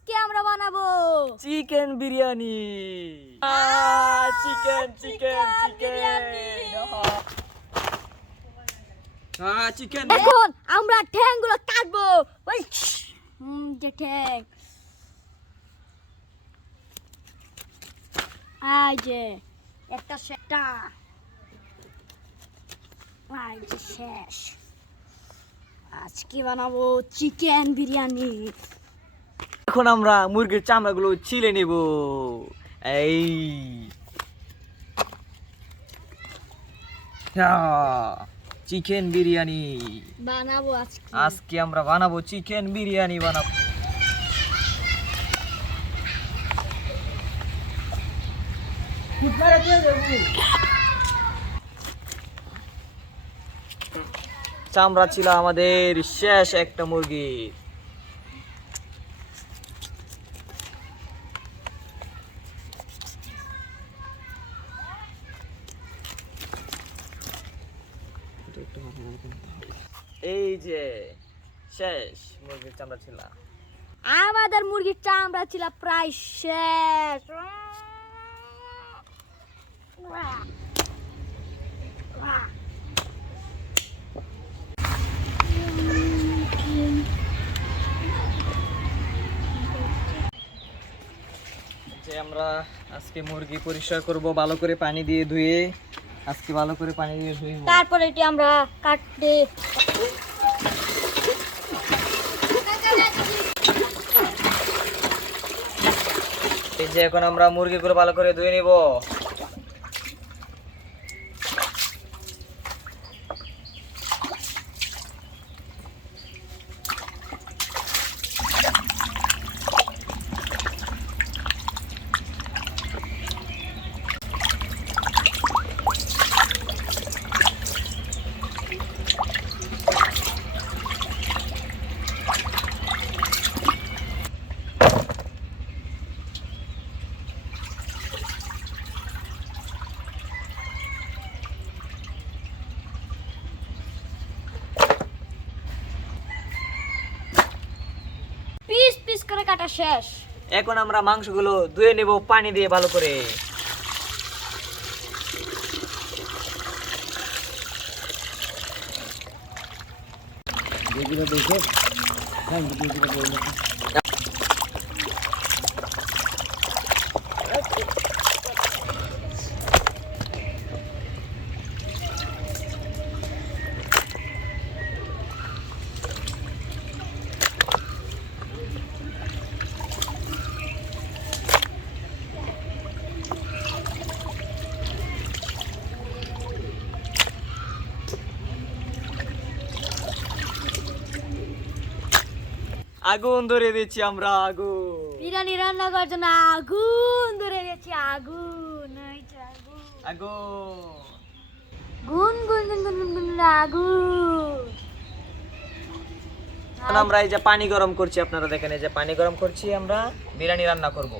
আজকে আমরা বানাবো chicken biryani. Chicken chicken chicken chicken. এখন আমরা ঠ্যাংগুলো কাটবো। ওই যে ঠ্যাং, এই যে একটা সেটা, এই যে শেষ। আজকে বানাবো চিকেন বিরিয়ানি। এখন আমরা মুরগির চামড়াগুলো ছিলে নিব। এই চিকেন বিরিয়ানি বানাবো আজকে। আজকে আমরা বানাবো চিকেন বিরিয়ানি বানাবো। চামড়া ছিল আমাদের শেষ একটা মুরগি। এই যে শেষ মুরগির চামড়া ছিল। আমাদের মুরগির চামড়া ছিল প্রায় শেষ। যে আমরা আজকে মুরগি পরিষ্কার করব ভালো করে পানি দিয়ে ধুয়ে। আজকে ভালো করে পানি দিয়ে ধুইব। তারপরে এটি আমরা কাটতে এই যে এখন আমরা মুরগিগুলো ভালো করে ধুয়ে নিব। পিস পিস করে কাটা শেষ। এখন আমরা মাংসগুলো ধুয়ে নেব পানি দিয়ে ভালো করে। আগুন ধরে দিচ্ছি আমরা। আগুন বিরিয়ানি রান্না করার জন্য আগুন ধরে দিয়েছি। আগুন, এই যে আগুন, আগুন। গুন গুন গুন গুন গুন গুন আগুন। এখন আমরা এই যে পানি গরম করছি, আপনারা দেখেন এই যে পানি গরম করছি, আমরা বিরিয়ানি রান্না করব।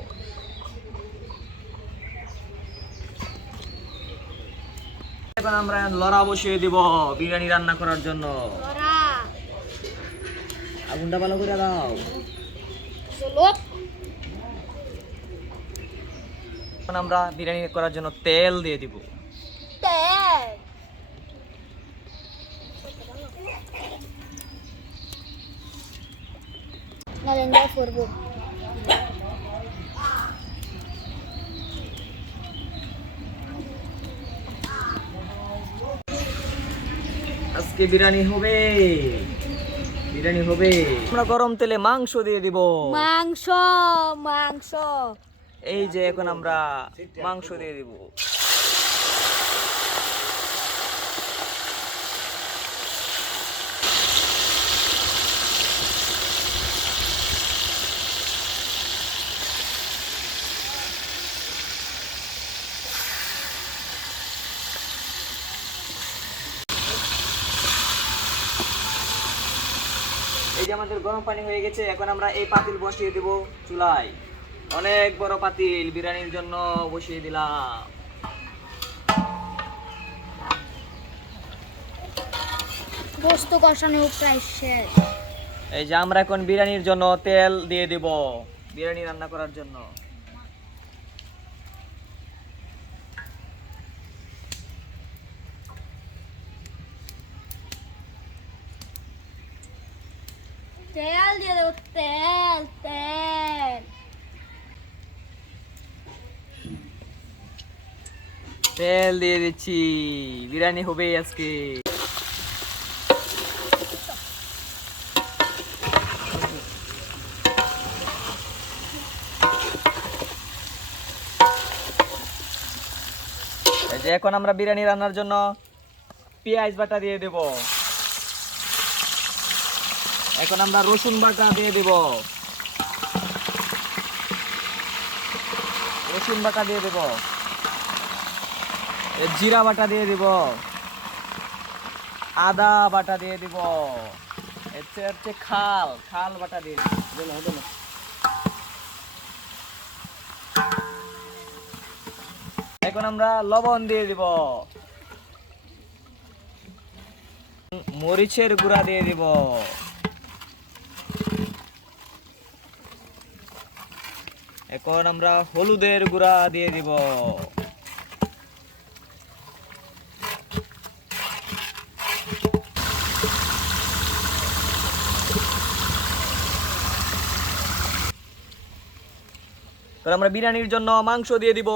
এখন আমরা লড়া বসিয়ে দিব বিরিয়ানি রান্না করার জন্য। লড়া, আগুনটা ভালো করে দাও। চলো। এখন আমরা বিরিয়ানি করার জন্য তেল দিয়ে দিব। তেল, নালেন্দা করবো। আজকে বিরিয়ানি হবে, বিরিয়ানি হবে। আমরা গরম তেলে মাংস দিয়ে দিব। মাংস, মাংস, এই যে এখন আমরা মাংস দিয়ে দিব। এই যে আমাদের গরম পানি হয়ে গেছে। এখন আমরা এই পাতিল বসিয়ে দেব চুলায়। অনেক বড় পাতিল বিরিয়ানির জন্য বসিয়ে দিলাম। গোস্ত কষানো প্রায় শেষ। এই যে আমরা এখন বিরিয়ানির জন্য তেল দিয়ে দেব। বিরিয়ানি রান্না করার জন্য। তেল দিয়ে দেবো, তেল তেল। তেল দিয়ে দিচ্ছি, বিরিয়ানি হবে আজকে। এই যে এখন আমরা বিরিয়ানি রান্নার জন্য পেঁয়াজ বাটা দিয়ে দেব। এখন আমরা রসুন বাটা দিয়ে দেব, রসুন বাটা দিয়ে দেব, জিরা বাটা দিয়ে দিব, আদা বাটা দিয়ে দিব, হচ্ছে খাল খাল বাটা দিয়ে দিব। এখন আমরা লবণ দিয়ে দিব, মরিচের গুঁড়া দিয়ে দিব, এখন আমরা হলুদের গুঁড়া দিয়ে দিব, আমরা বিরিয়ানির জন্য মাংস দিয়ে দিব।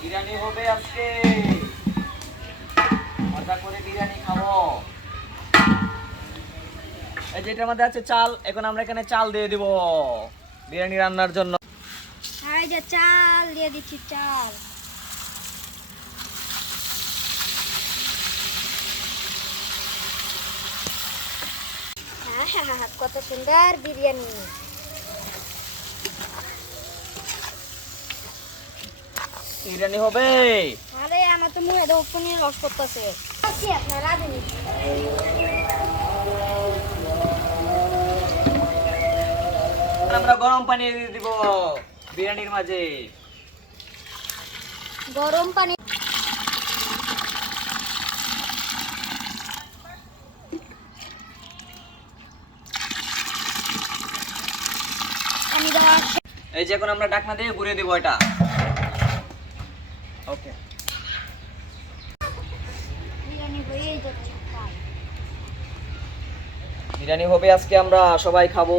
বিরিয়ানি হবে আজকে, মজা করে বিরিয়ানি খাবো। এই যে এটার মধ্যে আছে চাল, এখন আমরা এখানে চাল দিয়ে দিব বিরিয়ানি রান্নার জন্য। এই যে চাল দিয়ে দিচ্ছি, চাল। কত সুন্দর বিরিয়ানি। বিরিয়ানি হবে। আরে আমার তো মুখে তো পনির রস করতেছে। আছি আপনার রাঁধুনি। আমরা গরম পানি দিয়ে দিব বিরিয়ানির মাঝে। গরম পানি। আমি দেওয়া। এই যে এখন আমরা ঢাকনা দিয়ে ঘুরিয়ে দিব এটা। ওকে, বিরিয়ানি হয়েই যাচ্ছে। বিরিয়ানি হবে আজকে, আমরা সবাই খাবো।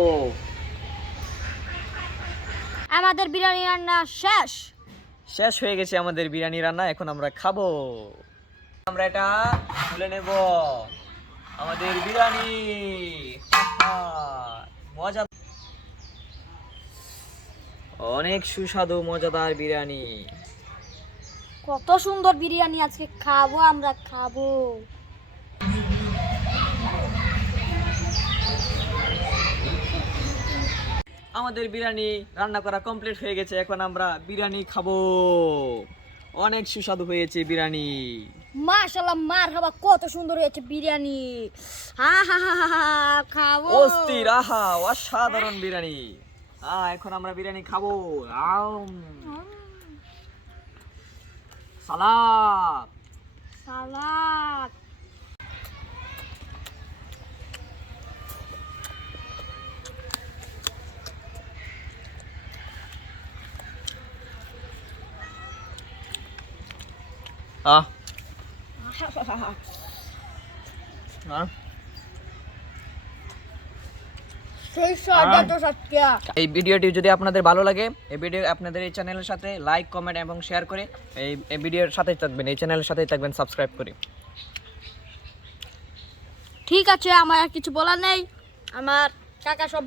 আমাদের বিরিয়ানি রান্না শেষ। শেষ হয়ে গেছে আমাদের বিরিয়ানি রান্না, এখন আমরা খাবো। আমরা এটা তুলে নেব, আমাদের বিরিয়ানি। মজা, অনেক সুস্বাদু মজাদার বিরিয়ানি। কত সুন্দর বিরিয়ানি আজকে খাবো, আমরা খাবো। আমাদের বিরিয়ানি রান্না করা কমপ্লিট হয়ে গেছে, এখন আমরা বিরিয়ানি খাবো। অনেক সুস্বাদু হয়েছে বিরিয়ানি। মাশাআল্লাহ, মারহাবা, কত সুন্দর হয়েছে বিরিয়ানি। হা হা হা হা, খাবো। অস্থির, আহা, অসাধারণ বিরিয়ানি। এখন আমরা বিরিয়ানি খাবো। সালাদ, সালাদ। এই ভিডিওটি যদি আপনাদের ভালো লাগে, এই ভিডিও আপনাদের এই চ্যানেলের সাথে লাইক, কমেন্ট এবং শেয়ার করে এই ভিডিওর সাথেই থাকবেন, এই চ্যানেলের সাথেই থাকবেন, সাবস্ক্রাইব করে। ঠিক আছে, আমার আর কিছু বলার নেই। আমার কাকা সব